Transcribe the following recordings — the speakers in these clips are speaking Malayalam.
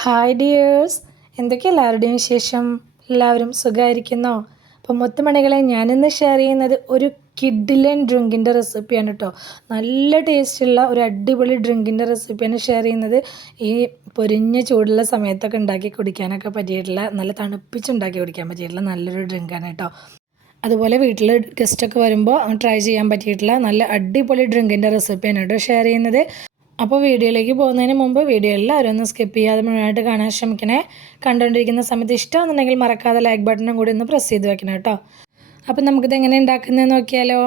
ഹായ് ഡിയേഴ്സ്, എന്തൊക്കെ എല്ലാവരുടെയും വിശേഷം? എല്ലാവരും സുഖമായിരിക്കുന്നോ? അപ്പോൾ മുത്തുമണികളെ, ഞാനിന്ന് ഷെയർ ചെയ്യുന്നത് ഒരു കിഡിലൻ ഡ്രിങ്കിൻ്റെ റെസിപ്പിയാണ് കേട്ടോ. നല്ല ടേസ്റ്റുള്ള ഒരു അടിപൊളി ഡ്രിങ്കിൻ്റെ റെസിപ്പിയാണ് ഷെയർ ചെയ്യുന്നത്. ഈ പൊരിഞ്ഞ ചൂടുള്ള സമയത്തൊക്കെ ഉണ്ടാക്കി കുടിക്കാനൊക്കെ പറ്റിയിട്ടുള്ള, നല്ല തണുപ്പിച്ചുണ്ടാക്കി കുടിക്കാൻ പറ്റിയിട്ടുള്ള നല്ലൊരു ഡ്രിങ്കാണ് കേട്ടോ. അതുപോലെ വീട്ടിൽ ഗസ്റ്റൊക്കെ വരുമ്പോൾ ട്രൈ ചെയ്യാൻ പറ്റിയിട്ടുള്ള നല്ല അടിപൊളി ഡ്രിങ്കിൻ്റെ റെസിപ്പിയാണ് കേട്ടോ ഷെയർ ചെയ്യുന്നത്. അപ്പോൾ വീഡിയോയിലേക്ക് പോകുന്നതിന് മുമ്പ് വീഡിയോ എല്ലാവരും ഒന്ന് സ്കിപ്പ് ചെയ്യാതെ മുഴുവനായിട്ട് കാണാൻ ശ്രമിക്കണേ. കണ്ടുകൊണ്ടിരിക്കുന്ന സമയത്ത് ഇഷ്ടമാണെന്നുണ്ടെങ്കിൽ മറക്കാതെ ലൈക്ക് ബട്ടണും കൂടി ഒന്ന് പ്രസ് ചെയ്ത് വെക്കണം കേട്ടോ. അപ്പോൾ നമുക്കിത് എങ്ങനെ ഉണ്ടാക്കുന്നത് നോക്കിയാലോ.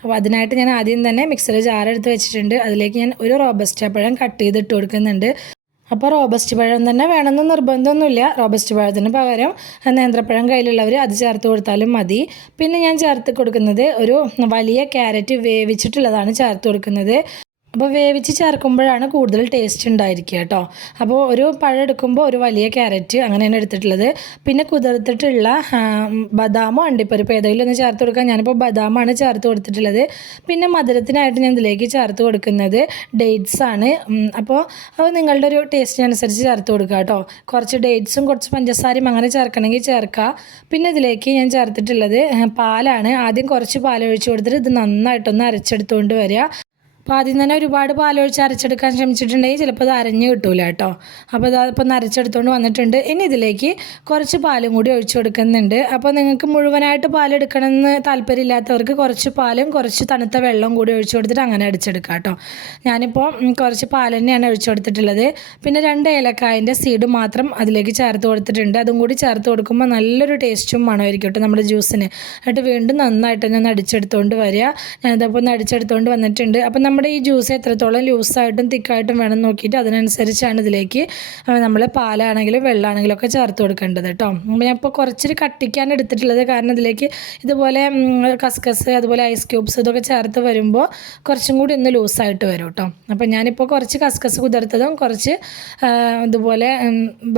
അപ്പോൾ അതിനായിട്ട് ഞാൻ ആദ്യം തന്നെ മിക്സിയുടെ ജാർ എടുത്ത് വെച്ചിട്ടുണ്ട്. അതിലേക്ക് ഞാൻ ഒരു റോബസ്റ്റ പഴം കട്ട് ചെയ്തിട്ട് കൊടുക്കുന്നുണ്ട്. അപ്പോൾ റോബസ്റ്റ് പഴം തന്നെ വേണമെന്ന് നിർബന്ധമൊന്നുമില്ല. റോബസ്റ്റ് പഴത്തിന് പകരം നേന്ത്രപ്പഴം കയ്യിലുള്ളവർ അത് ചേർത്ത് കൊടുത്താലും മതി. പിന്നെ ഞാൻ ചേർത്ത് കൊടുക്കുന്നത് ഒരു വലിയ ക്യാരറ്റ് വേവിച്ചിട്ടുള്ളതാണ് ചേർത്ത് കൊടുക്കുന്നത്. അപ്പോൾ വേവിച്ച് ചേർക്കുമ്പോഴാണ് കൂടുതൽ ടേസ്റ്റ് ഉണ്ടായിരിക്കുക കേട്ടോ. അപ്പോൾ ഒരു പഴം എടുക്കുമ്പോൾ ഒരു വലിയ ക്യാരറ്റ് അങ്ങനെയാണ് എടുത്തിട്ടുള്ളത്. പിന്നെ കുതിർത്തിട്ടുള്ള ബദാമോ അണ്ടിപ്പരിപ്പ് ഏതെങ്കിലും ഒന്ന് ചേർത്ത് കൊടുക്കാം. ഞാനിപ്പോൾ ബദാമാണ് ചേർത്ത് കൊടുത്തിട്ടുള്ളത്. പിന്നെ മധുരത്തിനായിട്ട് ഞാൻ ഇതിലേക്ക് ചേർത്ത് കൊടുക്കുന്നത് ഡേറ്റ്സ് ആണ്. അപ്പോൾ നിങ്ങളുടെ ഒരു ടേസ്റ്റിനനുസരിച്ച് ചേർത്ത് കൊടുക്കുക കേട്ടോ. കുറച്ച് ഡേറ്റ്സും കുറച്ച് പഞ്ചസാരയും അങ്ങനെ ചേർക്കണമെങ്കിൽ ചേർക്കുക. പിന്നെ ഇതിലേക്ക് ഞാൻ ചേർത്തിട്ടുള്ളത് പാലാണ്. ആദ്യം കുറച്ച് പാൽ ഒഴിച്ച് കൊടുത്തിട്ട് ഇത് നന്നായിട്ടൊന്ന് അരച്ചെടുത്തുകൊണ്ട് വരിക. അപ്പോൾ ആദ്യം തന്നെ ഒരുപാട് പാലൊഴിച്ച് അരച്ചെടുക്കാൻ ശ്രമിച്ചിട്ടുണ്ടെങ്കിൽ ചിലപ്പോൾ അത് അരഞ്ഞ് കിട്ടൂല കേട്ടോ. അപ്പോൾ അതിപ്പോൾ ഒന്ന് അരച്ചെടുത്തുകൊണ്ട് വന്നിട്ടുണ്ട്. ഇനി ഇതിലേക്ക് കുറച്ച് പാലും കൂടി ഒഴിച്ചു കൊടുക്കുന്നുണ്ട്. അപ്പോൾ നിങ്ങൾക്ക് മുഴുവനായിട്ട് പാലെടുക്കണമെന്ന് താല്പര്യമില്ലാത്തവർക്ക് കുറച്ച് പാലും കുറച്ച് തണുത്ത വെള്ളം കൂടി ഒഴിച്ചു കൊടുത്തിട്ട് അങ്ങനെ അടിച്ചെടുക്കാം കേട്ടോ. ഞാനിപ്പോൾ കുറച്ച് പാൽ തന്നെയാണ് ഒഴിച്ചു കൊടുത്തിട്ടുള്ളത്. പിന്നെ 2 ഏലക്കായൻ്റെ സീഡ് മാത്രം അതിലേക്ക് ചേർത്ത് കൊടുത്തിട്ടുണ്ട്. അതും കൂടി ചേർത്ത് കൊടുക്കുമ്പോൾ നല്ലൊരു ടേസ്റ്റും മണമായിരിക്കും കേട്ടോ നമ്മുടെ ജ്യൂസിന്. എന്നിട്ട് വീണ്ടും നന്നായിട്ട് തന്നെ ഒന്ന് അടിച്ചെടുത്തുകൊണ്ട് വരിക. ഞാനിതപ്പോൾ ഒന്ന് അടിച്ചെടുത്തുകൊണ്ട് വന്നിട്ടുണ്ട്. അപ്പം നമ്മുടെ ഈ ജ്യൂസ് എത്രത്തോളം ലൂസായിട്ടും തിക്കായിട്ടും വേണം നോക്കിയിട്ട് അതിനനുസരിച്ചാണ് ഇതിലേക്ക് നമ്മൾ പാലാണെങ്കിലും വെള്ളമാണെങ്കിലും ഒക്കെ ചേർത്ത് കൊടുക്കേണ്ടത് കേട്ടോ. അപ്പോൾ ഞാൻ ഇപ്പോൾ കുറച്ചൊരു കട്ടിക്കാണ് എടുത്തിട്ടുള്ളത്. കാരണം ഇതിലേക്ക് ഇതുപോലെ കസ്കസ് അതുപോലെ ഐസ് ക്യൂബ്സ് ഇതൊക്കെ ചേർത്ത് വരുമ്പോൾ കുറച്ചും കൂടി ഒന്ന് ലൂസായിട്ട് വരും കേട്ടോ. അപ്പോൾ ഞാനിപ്പോൾ കുറച്ച് കസ്കസ് കുതിർത്തതും കുറച്ച് ഇതുപോലെ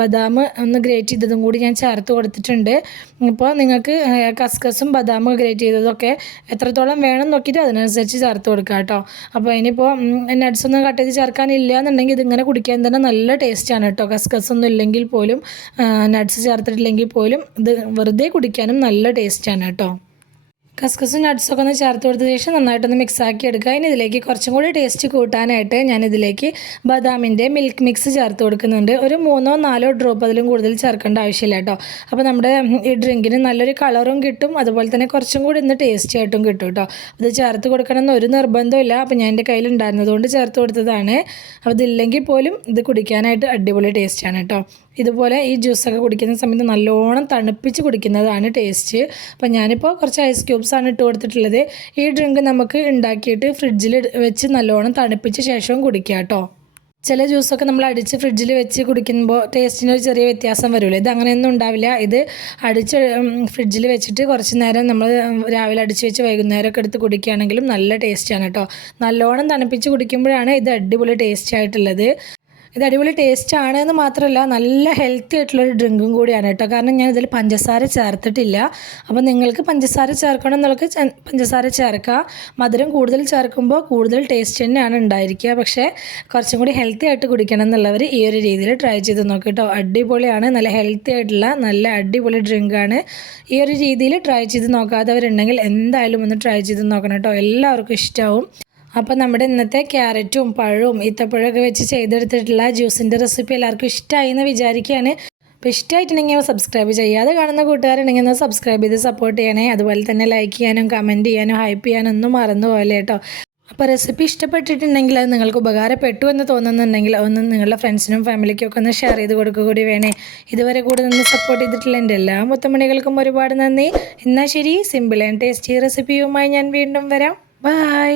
ബദാം ഒന്ന് ഗ്രേറ്റ് ചെയ്തതും കൂടി ഞാൻ ചേർത്ത് കൊടുത്തിട്ടുണ്ട്. ഇപ്പോൾ നിങ്ങൾക്ക് കസ്കസും ബദാമും ഗ്രേറ്റ് ചെയ്തതൊക്കെ എത്രത്തോളം വേണം നോക്കിയിട്ട് അതിനനുസരിച്ച് ചേർത്ത് കൊടുക്കുക കേട്ടോ. അപ്പോൾ ഇനിയിപ്പോൾ നട്ട്സൊന്നും കട്ട് ചെയ്ത് ചേർക്കാനില്ല എന്നുണ്ടെങ്കിൽ ഇതിങ്ങനെ കുടിക്കാൻ തന്നെ നല്ല ടേസ്റ്റാണ് കേട്ടോ. കസ്കസൊന്നും ഇല്ലെങ്കിൽ പോലും നട്ട്സ് ചേർത്തിട്ടില്ലെങ്കിൽ പോലും ഇത് വെറുതെ കുടിക്കാനും നല്ല ടേസ്റ്റാണ് കേട്ടോ. കസ്കസും നട്ട്സൊക്കെ ഒന്ന് ചേർത്ത് കൊടുത്ത ശേഷം നന്നായിട്ടൊന്ന് മിക്സാക്കി എടുക്കുക. ഇനി ഇതിലേക്ക് കുറച്ചും കൂടി ടേസ്റ്റ് കൂട്ടാനായിട്ട് ഞാനിതിലേക്ക് ബദാമിൻ്റെ മിൽക്ക് മിക്സ് ചേർത്ത് കൊടുക്കുന്നുണ്ട്. ഒരു 3-4 ഡ്രോപ്പ് അതിലും കൂടുതൽ ചേർക്കേണ്ട ആവശ്യമില്ല കേട്ടോ. അപ്പോൾ നമ്മുടെ ഈ ഡ്രിങ്കിന് നല്ലൊരു കളറും കിട്ടും, അതുപോലെ തന്നെ കുറച്ചും കൂടി ഇന്ന് ടേസ്റ്റി ആയിട്ടും കിട്ടും കേട്ടോ. ഇത് ചേർത്ത് കൊടുക്കണമെന്ന് ഒരു നിർബന്ധമില്ല. അപ്പോൾ ഞാൻ എൻ്റെ കയ്യിലുണ്ടായിരുന്നതുകൊണ്ട് ചേർത്ത് കൊടുത്തതാണ്. അപ്പോൾ ഇതില്ലെങ്കിൽ പോലും ഇത് കുടിക്കാനായിട്ട് അടിപൊളി ടേസ്റ്റാണ് കേട്ടോ. ഇതുപോലെ ഈ ജ്യൂസൊക്കെ കുടിക്കുന്ന സമയത്ത് നല്ലോണം തണുപ്പിച്ച് കുടിക്കുന്നതാണ് ടേസ്റ്റ്. അപ്പോൾ ഞാനിപ്പോൾ കുറച്ച് ഐസ് ക്യൂബ്സാണ് ഇട്ട് കൊടുത്തിട്ടുള്ളത്. ഈ ഡ്രിങ്ക് നമുക്ക് ഉണ്ടാക്കിയിട്ട് ഫ്രിഡ്ജിൽ വെച്ച് നല്ലോണം തണുപ്പിച്ച ശേഷവും കുടിക്കാം കേട്ടോ. ചില ജ്യൂസൊക്കെ നമ്മൾ അടിച്ച് ഫ്രിഡ്ജിൽ വെച്ച് കുടിക്കുമ്പോൾ ടേസ്റ്റിനൊരു ചെറിയ വ്യത്യാസം വരുമല്ലോ. ഇത് അങ്ങനെയൊന്നും ഉണ്ടാവില്ല. ഇത് അടിച്ച് ഫ്രിഡ്ജിൽ വെച്ചിട്ട് കുറച്ച് നേരം നമ്മൾ രാവിലെ അടിച്ച് വെച്ച് വൈകുന്നേരമൊക്കെ എടുത്ത് കുടിക്കുകയാണെങ്കിലും നല്ല ടേസ്റ്റാണ് കേട്ടോ. നല്ലോണം തണുപ്പിച്ച് കുടിക്കുമ്പോഴാണ് ഇത് അടിപൊളി ടേസ്റ്റ് ആയിട്ടുള്ളത്. ഇത് അടിപൊളി ടേസ്റ്റ് ആണെന്ന് മാത്രമല്ല നല്ല ഹെൽത്തി ആയിട്ടുള്ളൊരു ഡ്രിങ്കും കൂടിയാണ് കേട്ടോ. കാരണം ഞാൻ ഇതിൽ പഞ്ചസാര ചേർത്തിട്ടില്ല. അപ്പോൾ നിങ്ങൾക്ക് പഞ്ചസാര ചേർക്കണം എന്നുള്ളത് പഞ്ചസാര ചേർക്കുക. മധുരം കൂടുതൽ ചേർക്കുമ്പോൾ കൂടുതൽ ടേസ്റ്റ് തന്നെയാണ് ഉണ്ടായിരിക്കുക. പക്ഷേ കുറച്ചും കൂടി ഹെൽത്തി ആയിട്ട് കുടിക്കണം എന്നുള്ളവർ ഈ ഒരു രീതിയിൽ ട്രൈ ചെയ്ത് നോക്കുക കേട്ടോ. അടിപൊളിയാണ്, നല്ല ഹെൽത്തി ആയിട്ടുള്ള നല്ല അടിപൊളി ഡ്രിങ്കാണ്. ഈ ഒരു രീതിയിൽ ട്രൈ ചെയ്ത് നോക്കാത്തവരുണ്ടെങ്കിൽ എന്തായാലും ഒന്ന് ട്രൈ ചെയ്ത് നോക്കണം കേട്ടോ. എല്ലാവർക്കും ഇഷ്ടമാവും. അപ്പോൾ നമ്മുടെ ഇന്നത്തെ ക്യാരറ്റും പഴവും ഈത്തപ്പഴമൊക്കെ വെച്ച് ചെയ്തെടുത്തിട്ടുള്ള ജ്യൂസിൻ്റെ റെസിപ്പി എല്ലാവർക്കും ഇഷ്ടമായി എന്ന് വിചാരിക്കുകയാണ്. അപ്പോൾ ഇഷ്ടമായിട്ടുണ്ടെങ്കിൽ സബ്സ്ക്രൈബ് ചെയ്യാതെ കാണുന്ന കൂട്ടുകാരുണ്ടെങ്കിൽ ഒന്ന് സബ്സ്ക്രൈബ് ചെയ്ത് സപ്പോർട്ട് ചെയ്യണേ. അതുപോലെ തന്നെ ലൈക്ക് ചെയ്യാനും കമൻറ്റ് ചെയ്യാനും ഹൈപ്പ് ചെയ്യാനും ഒന്നും മറന്നു പോലെ കേട്ടോ. അപ്പോൾ റെസിപ്പി ഇഷ്ടപ്പെട്ടിട്ടുണ്ടെങ്കിൽ അത് നിങ്ങൾക്ക് ഉപകാരപ്പെട്ടു എന്ന് തോന്നുന്നുണ്ടെങ്കിൽ ഒന്ന് നിങ്ങളുടെ ഫ്രണ്ട്സിനും ഫാമിലിക്കും ഒക്കെ ഒന്ന് ഷെയർ ചെയ്ത് കൊടുക്കുക കൂടി വേണേ. ഇതുവരെ കൂടെ നിന്ന് സപ്പോർട്ട് ചെയ്തിട്ടുള്ള എൻ്റെ എല്ലാ മുത്തമണികൾക്കും ഒരുപാട് നന്ദി. എന്നാൽ ശരി, സിമ്പിൾ ആൻഡ് ടേസ്റ്റി റെസിപ്പിയുമായി ഞാൻ വീണ്ടും വരാം. ബൈ.